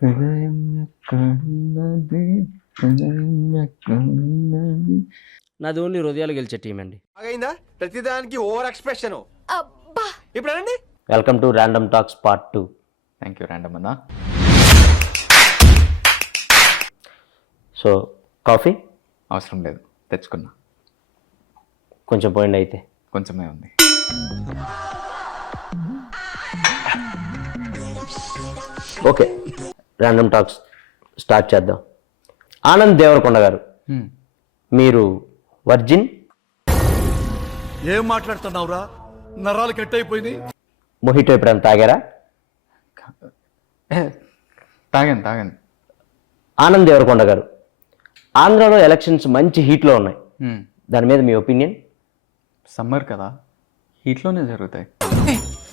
హృదయం ఎక్కడున్నది, హృదయం ఎక్కడున్నది. నాది ఓన్లీ హృదయాలు గెలిచే టీం అండి. అయిందా ప్రతిదానికి ఓవర్ ఎక్స్ప్రెషన్. ఇప్పుడు అనండి. Welcome to random talks part 2. Thank you random అన్న. సో కాఫీ అవసరం లేదు, తెచ్చుకున్నా. కొంచెం పోయింది అయితే. కొంచెమే ఉంది. ఓకే, ర్యాండమ్ టాక్స్ స్టార్ట్ చేద్దాం. ఆనంద్ దేవరకొండ గారు, మీరు వర్జిన్? ఏం మాట్లాడుతున్నావురా, నరాలు కట్ అయిపోయింది. మొహిటో ఎప్పుడైనా తాగారా? తాగాను. ఆనంద్ దేవరకొండ గారు, ఆంధ్రాలో ఎలక్షన్స్ మంచి హీట్లో ఉన్నాయి, దాని మీద మీ ఒపీనియన్? సమ్మర్ కదా, హీట్లోనే జరుగుతాయి.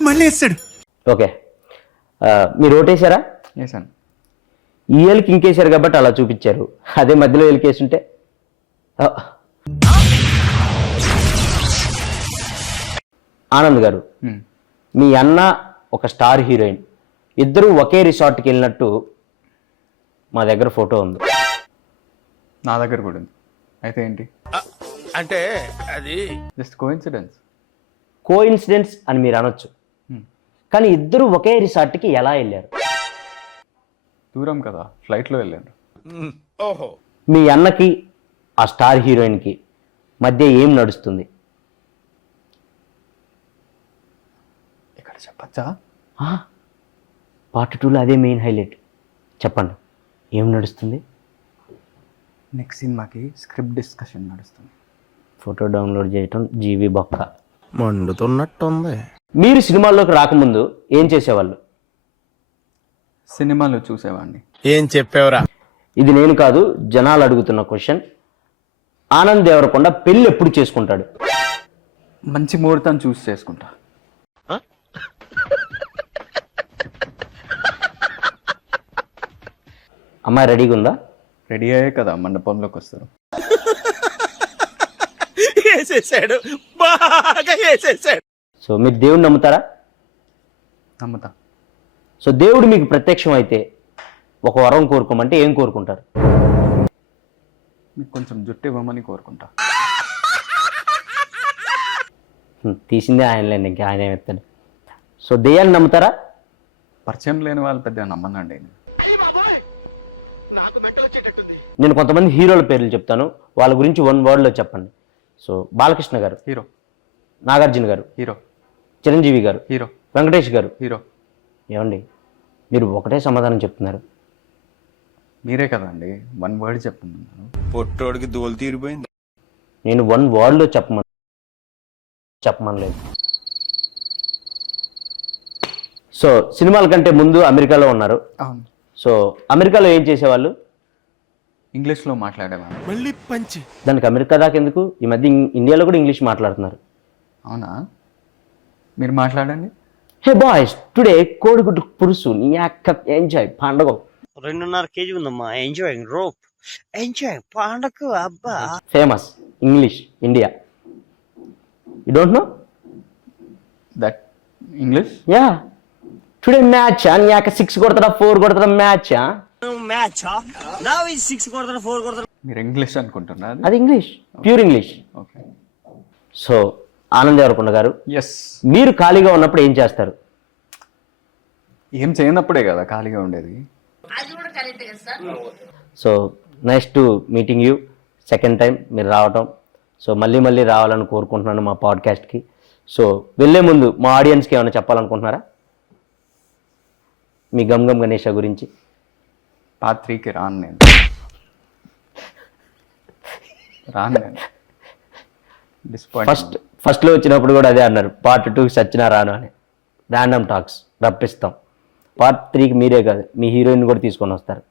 మళ్ళీ వేస్తాడు. ఓకే, మీరు ఓటేశారా? వేసాను. ఈ ఏళ్ళకి ఇంకేశారు కాబట్టి అలా చూపించారు, అదే మధ్యలో ఏలికేస్తుంటే. ఆనంద్ గారు, మీ అన్న ఒక స్టార్ హీరోయిన్, ఇద్దరు ఒకే రిసార్ట్కి వెళ్ళినట్టు మా దగ్గర ఫోటో ఉంది. నా దగ్గర కూడా ఉంది. అయితే ఏంటి? అంటే అది జస్ట్ కోఇన్సిడెన్స్. కోఇన్సిడెన్స్ అని మీరు అనొచ్చు, కానీ ఇద్దరు ఒకే రిసార్ట్కి ఎలా వెళ్ళారు? దూరం కదా, ఫ్లైట్లో వెళ్ళాను. ఓహో. మీ అన్నకి ఆ స్టార్ హీరోయిన్కి మధ్య ఏం నడుస్తుంది? ఇక్కడ చెప్పచ్చా? పార్ట్ 2లో అదే మెయిన్ హైలైట్. చెప్పండి, ఏం నడుస్తుంది? నెక్స్ట్ సినిమాకి స్క్రిప్ట్ డిస్కషన్ నడుస్తుంది. ఫోటో డౌన్లోడ్ చేయటం జీవి బొక్క మండుతున్నట్టుంది. మీరు సినిమాల్లోకి రాకముందు ఏం చేసేవాళ్ళు? సినిమాలు చూసేవాడిని. ఏం చెప్పావురా? ఇది నేను కాదు, జనాలు అడుగుతున్న క్వశ్చన్. ఆనంద్ దేవరకొండ పెళ్ళి ఎప్పుడు చేసుకుంటాడు? మంచి ముహూర్తం చూసి చేసుకుంటా. అమ్మాయి రెడీగా ఉందా? రెడీ అయ్యే కదా మండపంలోకి వస్తారు. వేసేసాడు, బాగా వేసేసాడు. సో మీరు దేవుడిని నమ్ముతారా? నమ్ముతా. సో దేవుడు మీకు ప్రత్యక్షం అయితే ఒక వరం కోరుకోమంటే ఏం కోరుకుంటారు? మీకు కొంచెం జుట్టు ఇవ్వమని కోరుకుంటా. తీసిందే ఆయనలేండి, ఇంకా ఆయన ఏమెత్తాడు. సో దెయ్యాన్ని నమ్ముతారా? పరిచయం లేని వాళ్ళు పెద్దగా నమ్మనండి. నేను కొంతమంది హీరోల పేర్లు చెప్తాను, వాళ్ళ గురించి 1 వర్డ్లో చెప్పండి. సో బాలకృష్ణ గారు హీరో, నాగార్జున గారు హీరో, చిరంజీవి గారు హీరో, వెంకటేష్ గారు హీరో. ఏమండి మీరు ఒకటే సమాధానం చెప్తున్నారు? మీరే కదండి 1 వర్డ్ చెప్పమన్నాను. పొట్టోడికి దోలు తీరిపోయింది. నేను 1 వర్డ్లో చెప్పమనలేదు. సో సినిమాల కంటే ముందు అమెరికాలో ఉన్నారు. అవును. సో అమెరికాలో ఏం చేసేవాళ్ళు? ఇంగ్లీష్లో మాట్లాడేవాడిని. మళ్ళీ పంచి. దానికి అమెరికా దాకా ఎందుకు? ఈ మధ్య ఇండియాలో కూడా ఇంగ్లీష్ మాట్లాడుతున్నారు. అవునా? మీరు మాట్లాడండి. హే బాయ్స్, టుడే కోడిగుడ్డు పురుసు నీ అక్క ఎంజాయ్ పండగ. 2.5 kg ఉందమ్మా. ఎంజాయింగ్ రోప్, ఎంజాయ్ పండగ. అబ్బా famous English India. You don't know that English? Yeah. Today match నీ అక్క 6 కొడతారా 4 కొడతారా మ్యాచ్? మ్యాచ్ నా 6 కొడతారు 4 కొడతారు. మీరు ఇంగ్లీష్ అనుకుంటున్నా? అది English, pure English. Okay. So Anand Devarakonda గారు, ఎస్. మీరు ఖాళీగా ఉన్నప్పుడు ఏం చేస్తారు? ఏం చేయనప్పుడే కదా ఖాళీగా ఉండేది. So nice to meeting you, second time మీరు రావటం. సో మళ్ళీ రావాలని కోరుకుంటున్నాను మా పాడ్కాస్ట్కి. సో వెళ్ళే ముందు మా ఆడియన్స్కి ఏమైనా చెప్పాలనుకుంటున్నారా మీ గమ్ గణేష గురించి? పార్ట్ 3కి రాను నేను. ఫస్ట్లో వచ్చినప్పుడు కూడా అదే అన్నారు, పార్ట్ 2కి సచ్చినా రాను అని. Random talks రప్పిస్తాం. పార్ట్ 3కి మీరే కాదు, మీ హీరోయిన్ కూడా తీసుకొని వస్తారు.